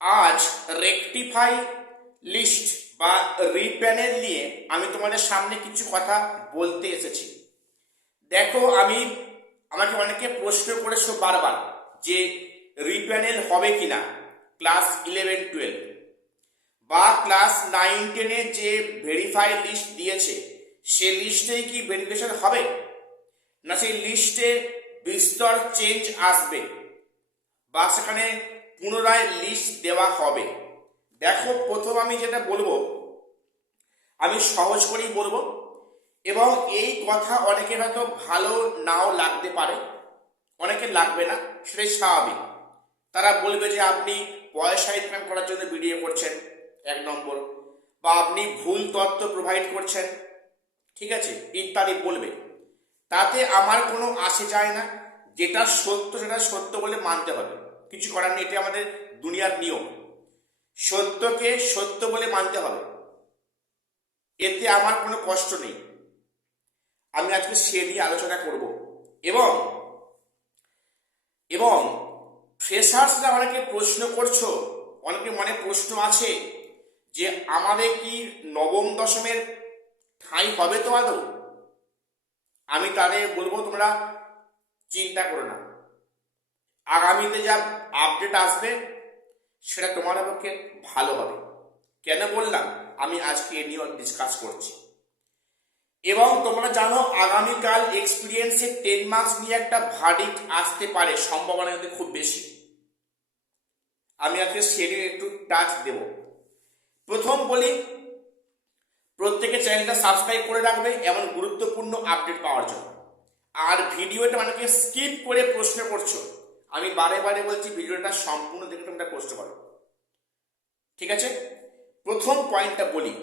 আজ rectify list বা রিপ্যানেল নিয়ে আমি তোমাদের সামনে কিছু কথা বলতে এসেছি। দেখো, আমাকে অনেকে প্রশ্ন করেছো বারবার যে রিপ্যানেল হবে কিনা ক্লাস 11-12 বা ক্লাস 9-10 যে ভেরিফাই লিস্ট দিয়েছে সে লিস্টেই কি ভেরিফিকেশন হবে, না সেই লিস্টে বিস্তর চেঞ্জ আসবে বা সেখানে পুনরায় লিস্ট দেওয়া হবে। দেখো, প্রথম আমি যেটা বলবো আমি সহজ করেই বলবো, এবং এই কথা অনেকের হয়তো ভালো নাও লাগতে পারে, অনেকে লাগবে না, সেটাই স্বাভাবিক। তারা বলবে যে আপনি পয়সা ইনকাম করার জন্য ভিডিও করছেন, এক নম্বর, বা আপনি ভুল তথ্য প্রোভাইড করছেন, ঠিক আছে, ইত্যাদি বলবে। তাতে আমার কোনো আসে যায় না। যেটা সত্য সেটা সত্য বলে মানতে হবে, কিছু করার নেই, এটা আমাদের দুনিয়ার নিয়ম। সত্যকে সত্য বলে মানতে হবে, এতে আমার কোনো কষ্ট নেই। আমি আজকে সে নিয়ে আলোচনা করব। এবং এবং ফ্রেশার্সরা অনেকে প্রশ্ন করছো, অনেকে মনে প্রশ্ন আছে যে আমাদের কি নবম দশমের ঠাঁই হবে তো আদৌ? আমি তাদের বলবো তোমরা চিন্তা করো না, আগামীতে যা আপডেট আসবে সেটা তোমাদের পক্ষে ভালো হবে। কেন বললাম, আমি আজকে এ নিয়ে ডিসকাস করছি। এবং তোমরা জানো আগামীকাল এক্সপিরিয়েন্সে 10 মার্কস নিয়ে একটা ভার্ডিক্ট আসতে পারে, সম্ভাবনা কিন্তু খুব বেশি। আমি আজকে সেদিন একটু টাচ দেব। প্রথম বলি, প্রত্যেকে চ্যানেলটা সাবস্ক্রাইব করে রাখবে এমন গুরুত্বপূর্ণ আপডেট পাওয়ার জন্য। আর ভিডিওটা অনেকে স্কিপ করে প্রশ্ন করছো, আমি বারে বারে বলছি ভিডিওটা সম্পূর্ণ দেখে তোমরা প্রশ্ন করো, ঠিক আছে? প্রথম পয়েন্টটা বলি,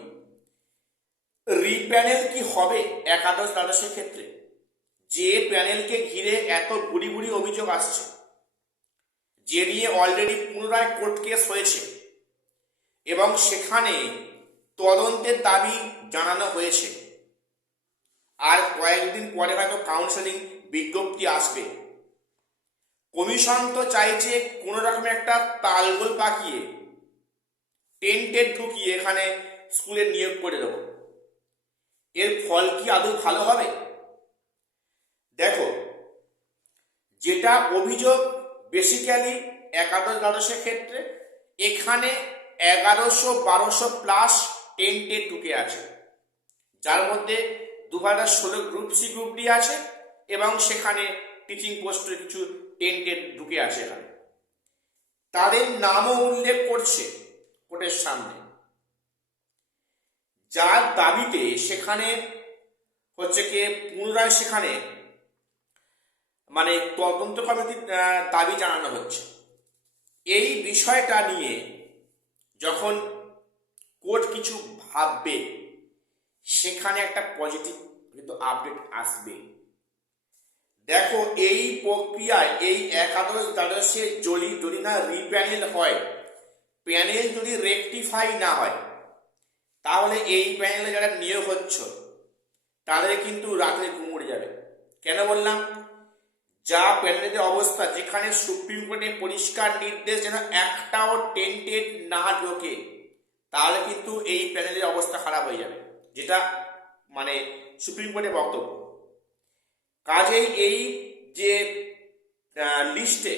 রিপ্যানেল কি হবে একাদশ দ্বাদশের ক্ষেত্রে? যে প্যানেলকে ঘিরে এত বুড়ি বুড়ি অভিযোগ আসছে, যে নিয়ে অলরেডি পুনরায় কোর্ট কেস হয়েছে এবং সেখানে তদন্তের দাবি জানানো হয়েছে, আর কয়েকদিন পরে হয়তো কাউন্সেলিং বিজ্ঞপ্তি আসবে। কমিশন তো চাইছে কোনো রকমের একটা তালগোল পাকিয়ে টেন্টেড ঢুকিয়ে এখানে স্কুলে নিয়োগ করে দেবো। এর ফল কি আদৌ ভালো হবে? দেখো, যেটা অভিযোগ বেসিক্যালি একাদশ দ্বাদশের ক্ষেত্রে, এখানে 1100-1200 প্লাস টেন্টেড ঢুকে আছে, যার মধ্যে 2016 গ্রুপ সি গ্রুপ ডি আছে এবং সেখানে টিচিং পোস্টের কিছু টেন্টেড ঢুকে আছে। এখানে তাদের নামও উল্লেখ করছে কোর্টের সামনে, যার দাবিতে সেখানে হচ্ছে কি পুনরায় সেখানে মানে তদন্ত কমিটির দাবি জানানো হচ্ছে। এই বিষয়টা নিয়ে যখন কোর্ট কিছু ভাববে সেখানে একটা পজিটিভ কিন্তু আপডেট আসবে। দেখো, এই প্রক্রিয়ায় এই একাদশ দ্বাদশে যদি না রিপ্যানেল হয়, প্যানেল যদি রেকটিফাই না হয়, তাহলে এই প্যানেলে যারা নিয়োগ হচ্ছে তাদের কিন্তু রাতে ঘুম উড়ে যাবে। কেন বললাম? যা প্যানেলের অবস্থা, যেখানে সুপ্রিম কোর্টে পরিষ্কার নির্দেশ যেন একটাও টেন্টেড না ঢোকে, তাহলে কিন্তু এই প্যানেলের অবস্থা খারাপ হয়ে যাবে, যেটা মানে সুপ্রিম কোর্টের বক্তব্য। কাজেই এই যে লিস্টে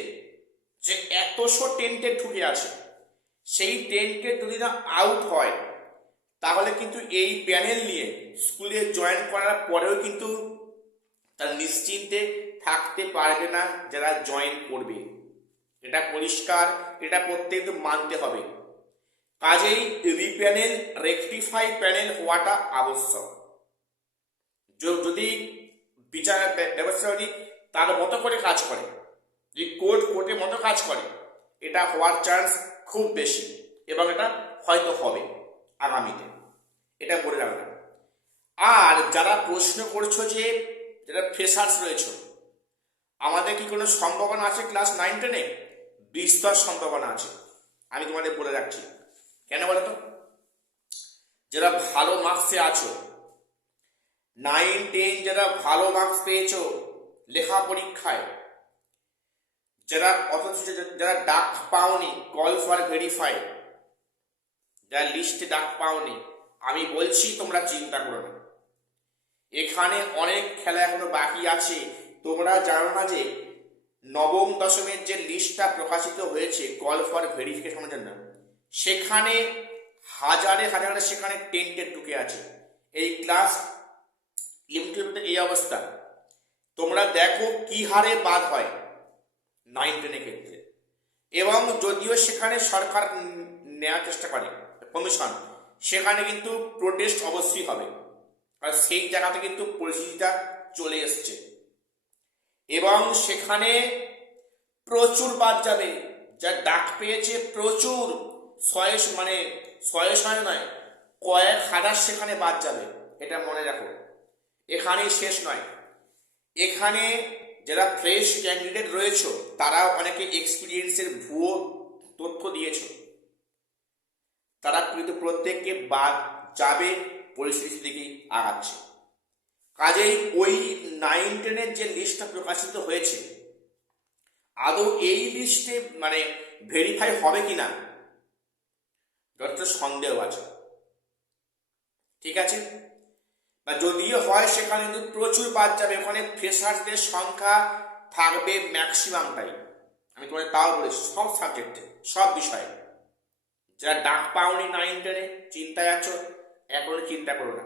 যে এতশো টেন্টেড ঢুকে আছে, সেই টেন্টেড যদি না আউট হয়, তাহলে কিন্তু এই প্যানেল নিয়ে স্কুলে জয়েন করার পরেও কিন্তু তার নিশ্চিন্তে থাকতে পারবে না যারা জয়েন করবে। এটা পরিষ্কার, এটা প্রত্যেক মানতে হবে। কাজেই রিপ্যানেল রেকটিফাই প্যানেল হওয়াটা আবশ্যক। যদি বিচার ব্যবস্থা যদি তার মতো করে কাজ করে, যদি কোর্টের মতো কাজ করে, এটা হওয়ার চান্স খুব বেশি এবং এটা হয়তো হবে আগামীতে, এটা বলে রাখলাম। আর যারা প্রশ্ন করছো যে যারা ফ্রেশার্স রয়েছে, আমাদের কি কোনো সম্ভাবনা আছে ক্লাস 9-10-এ? বিস্তর সম্ভাবনা আছে, আমি তোমাদের বলে রাখছি। কেন বলো তো? যারা ভালো মার্কসে আছো, 9-10 যারা ভালো মার্কস পেয়েছো লেখা পরীক্ষায়, যারা অথচ যারা ডাক পাওনি, কল ফর ভেরিফাই, যারা লিস্টে ডাক পাওনি, আমি বলছি তোমরা চিন্তা করো না, এখানে অনেক খেলা এখনো বাকি আছে। তোমরা জানো না যে নবম দশমের যে লিস্টটা প্রকাশিত হয়েছে কল ফর ভেরিফিকেশনের জন্য, সেখানে হাজারে হাজারে সেখানে টেন্টেড ঢুকে আছে। এই ক্লাস 11-12 এই অবস্থা। তোমরা দেখো কি হারে বাদ হয় 9-10 ক্ষেত্রে। এবং যদিও সেখানে সরকার নেওয়ার চেষ্টা করে কমিশন, সেখানে কিন্তু প্রোটেস্ট অবশ্যই হবে, আর সেই জায়গাতে কিন্তু পরিস্থিতিটা চলে এসছে। এবং সেখানে প্রচুর বাদ যাবে, যা ডাক পেয়েছে প্রচুর, শয়ে নয়, কয়েক হাজার সেখানে বাদ যাবে, এটা মনে রাখো। এখানেই শেষ নয়, এখানে যারা ফ্রেশ ক্যান্ডিডেট রয়েছে তারাও অনেকে এক্সপিরিয়েন্সের ভুয়ো তথ্য দিয়েছ, তারা কিন্তু প্রত্যেককে বাদ যাবে, পরিস্থিতির দিকেই আগাচ্ছে। কাজেই ওই 9-10 যে লিস্টটা প্রকাশিত হয়েছে, আদৌ এই লিস্টে ভেরিফাই হবে কিনা যথেষ্ট সন্দেহ আছে। ঠিক আছে, বা যদিও হয় সেখানে কিন্তু প্রচুর বাদ যাবে, ওখানে ফ্রেশার্সদের সংখ্যা থাকবে ম্যাক্সিমামটাই। আমি তোমাদের তাও বলেছি, সব সাবজেক্টে, সব বিষয়ে। যারা ডাক পাওনি 9-10 চিন্তায় আছো, এখন চিন্তা করো না,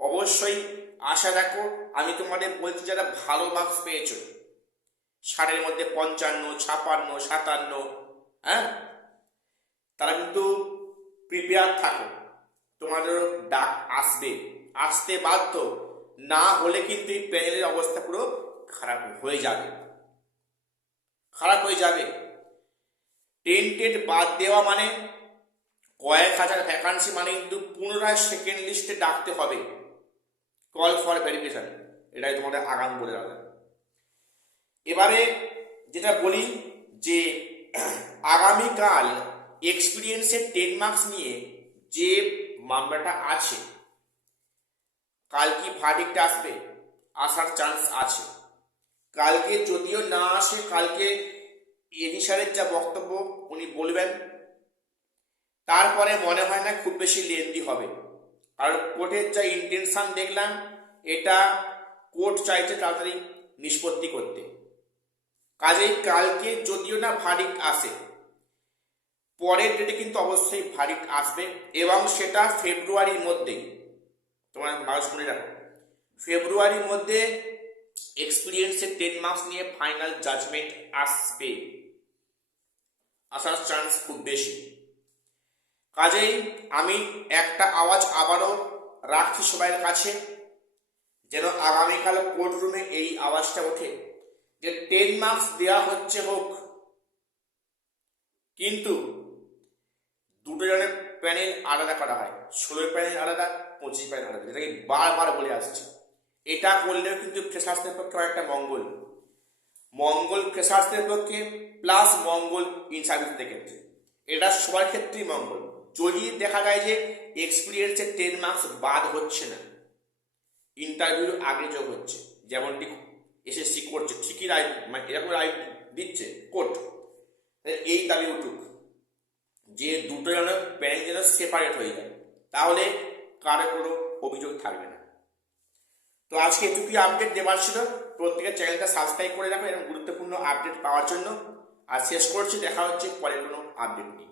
অবশ্যই আশা রাখো। আমি তোমাদের বলছি, যারা ভালো মার্কস পেয়েছো 60-এর মধ্যে 55, 56, 57, হ্যাঁ, তারা কিন্তু প্রিপেয়ার থাকো, তোমাদের ডাক আসতে বাধ্য, না হলে কিন্তু এই প্যানেলের অবস্থা পুরো খারাপ হয়ে যাবে। টেন্টেড বাদ দেওয়া মানে কয়েক হাজার ভ্যাকান্সি, মানে কিন্তু পুনরায় সেকেন্ড লিস্টে ডাকতে হবে, কল ফর ভেরিফিকেশন। এটাই তোমাদের আগাম বলে রাখলাম। এবারে যেটা বলি যে আগামীকাল এক্সপিরিয়েন্সের 10 মার্কস নিয়ে যে মামলাটা আছে, কাল কি ভার্ডিক্ট আসবে, আসার চান্স আছে। কালকে যদিও না আসে, কালকে এডি স্যারের যা বক্তব্য উনি বলবেন, তারপরে মনে হয় না খুব বেশি লেন্দি হবে। আর কোর্টের যা ইন্টেনশন দেখলাম, এটা কোর্ট চাইছে তাড়াতাড়ি নিষ্পত্তি করতে। কাজেই কালকে যদিও না ভার্ডিক্ট আসে, পরের ডেটে কিন্তু অবশ্যই ভার্ডিক্ট আসবে, এবং সেটা ফেব্রুয়ারির মধ্যেই। তোমরা মার্কস শুনে রাখো, ফেব্রুয়ারির মধ্যে এক্সপিরিয়েন্সের 10 মার্কস নিয়ে ফাইনাল জাজমেন্ট আসার চান্স খুব বেশি। কাজেই আমি একটা আওয়াজ আবারও রাখছি সবার কাছে, যেন আগামীকাল কোর্ট রুমে এই আওয়াজটা ওঠে যে 10 মার্কস দেওয়া হচ্ছে হোক, কিন্তু দুটো জনের প্যানেল আলাদা করা হয়, 16 প্যানেল আলাদা, 25 প্যানেল আলাদা, যেটাকে বারবার বলে আসছে। এটা করলেও কিন্তু ফ্রেশার্সদের পক্ষে একটা মঙ্গল ফ্রেশার্সদের পক্ষে, প্লাস মঙ্গল ইন সার্ভিসদের ক্ষেত্রে, এটা সবার ক্ষেত্রেই মঙ্গল। যদি দেখা যায় যে এক্সপিরিয়েন্সের 10 মার্কস বাদ হচ্ছে না, ইন্টারভিউর আগে যোগ হচ্ছে, যেমনটি এসএসসি করছে, ঠিকই রায়, এরকম রায় দিচ্ছে কোর্ট, এই দাবি উঠুক যে দুটো যেন প্যানেল যেন সেপারেট হয়ে যায়, তাহলে কারো কোনো অভিযোগ থাকবে না। তো আজকে এটুকুই আপডেট দেওয়ার ছিল। প্রত্যেকের চ্যানেলটা সাবস্ক্রাইব করে রাখো এরকম গুরুত্বপূর্ণ আপডেট পাওয়ার জন্য। আর শেষ করছি, দেখা হচ্ছে পরে কোনো আপডেট নিয়ে।